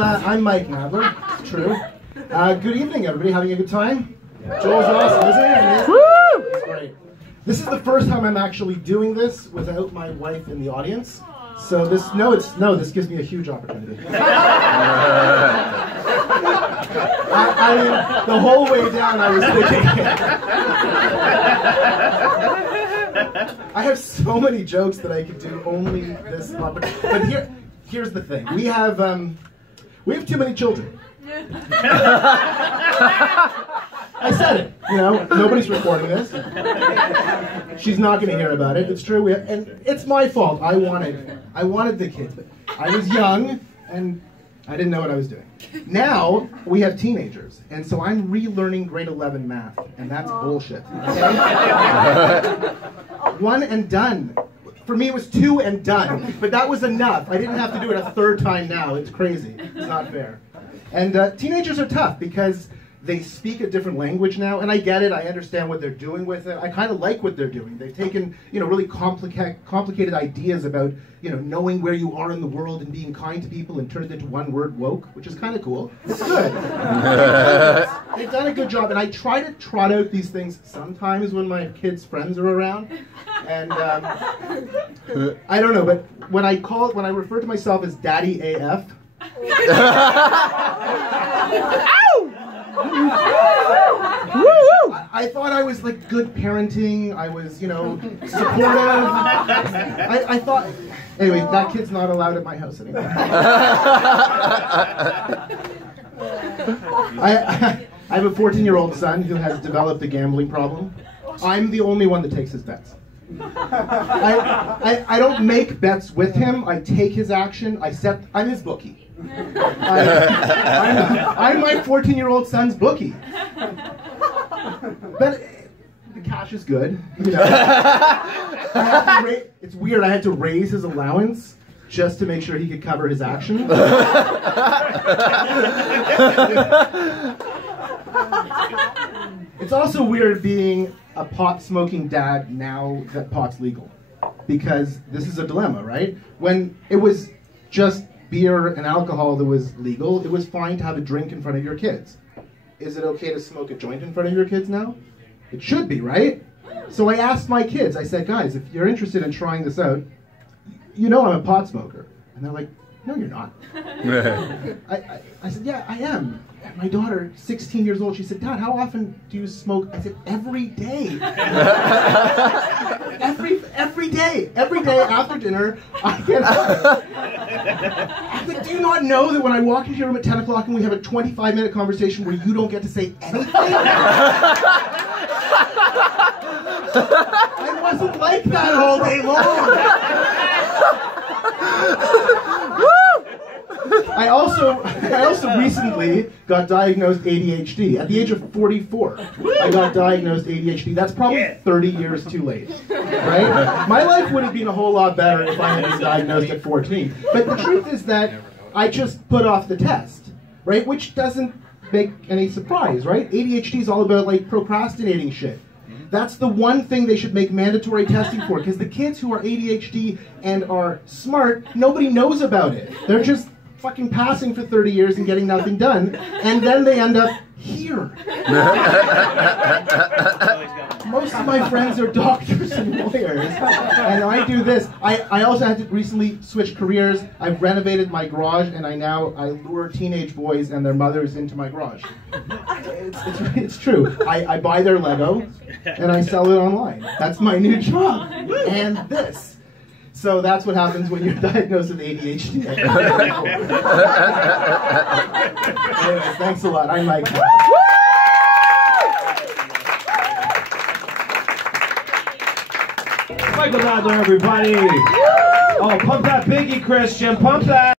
I'm Mike Nadler, it's true. Good evening, everybody. Having a good time? Joel's awesome, isn't he? Woo! He's great. This is the first time I'm actually doing this without my wife in the audience. So this gives me a huge opportunity. The whole way down I was thinking, I have so many jokes that I could do only this, but here's the thing. We have too many children. I said it, nobody's recording this. She's not going to hear about it. It's true, and it's my fault. I wanted the kids, but I was young and I didn't know what I was doing. Now we have teenagers, and so I'm relearning grade 11 math, and that's bullshit. Okay? One and done. For me, it was 2 and done, but that was enough. I didn't have to do it a third time now. It's crazy. It's not fair. And teenagers are tough because they speak a different language now, and I get it. I understand what they're doing with it. I kind of like what they're doing. They've taken, really complicated ideas about, knowing where you are in the world and being kind to people and turned it into one word, woke, which is kind of cool. It's good. They've done a good job, and I try to trot out these things sometimes when my kids' friends are around. And I don't know, but when I refer to myself as Daddy AF, I thought I was like good parenting. I was, supportive. I thought. Anyway, that kid's not allowed at my house anymore. I have a 14-year-old son who has developed a gambling problem. I'm the only one that takes his bets. I don't make bets with him. I take his action. I'm his bookie. I'm my 14-year-old son's bookie. But the cash is good. It's weird. I had to raise his allowance just to make sure he could cover his action. It's also weird being a pot-smoking dad now that pot's legal, because this is a dilemma, right? When it was just beer and alcohol that was legal, it was fine to have a drink in front of your kids. Is it okay to smoke a joint in front of your kids now? It should be, right? So I asked my kids, I said, guys, if you're interested in trying this out, I'm a pot smoker. And they're like, no, you're not. I said, yeah, I am. And my daughter, 16 years old, she said, Dad, how often do you smoke? I said, every day. Every day. Every day after dinner, I get up. I said, do you not know that when I walk into your room at 10 o'clock and we have a 25-minute conversation where you don't get to say anything? I wasn't like that all day long. I also recently got diagnosed ADHD. At the age of 44, I got diagnosed ADHD. That's probably 30 years too late, right? My life would have been a whole lot better if I had been diagnosed at 14. But the truth is that I just put off the test, right? Which doesn't make any surprise, right? ADHD is all about procrastinating shit. That's the one thing they should make mandatory testing for, because the kids who are ADHD and are smart, nobody knows about it. They're just fucking passing for 30 years and getting nothing done, and then they end up here. Most of my friends are doctors and lawyers, and I do this. I also had to recently switch careers. I've renovated my garage, and I lure teenage boys and their mothers into my garage. It's true. I buy their Lego, and I sell it online. That's my new job. And this. So that's what happens when you're diagnosed with ADHD. Anyways, thanks a lot. I'm Mike. Michael Nadler, everybody. Oh, pump that Biggie, Christian. Pump that.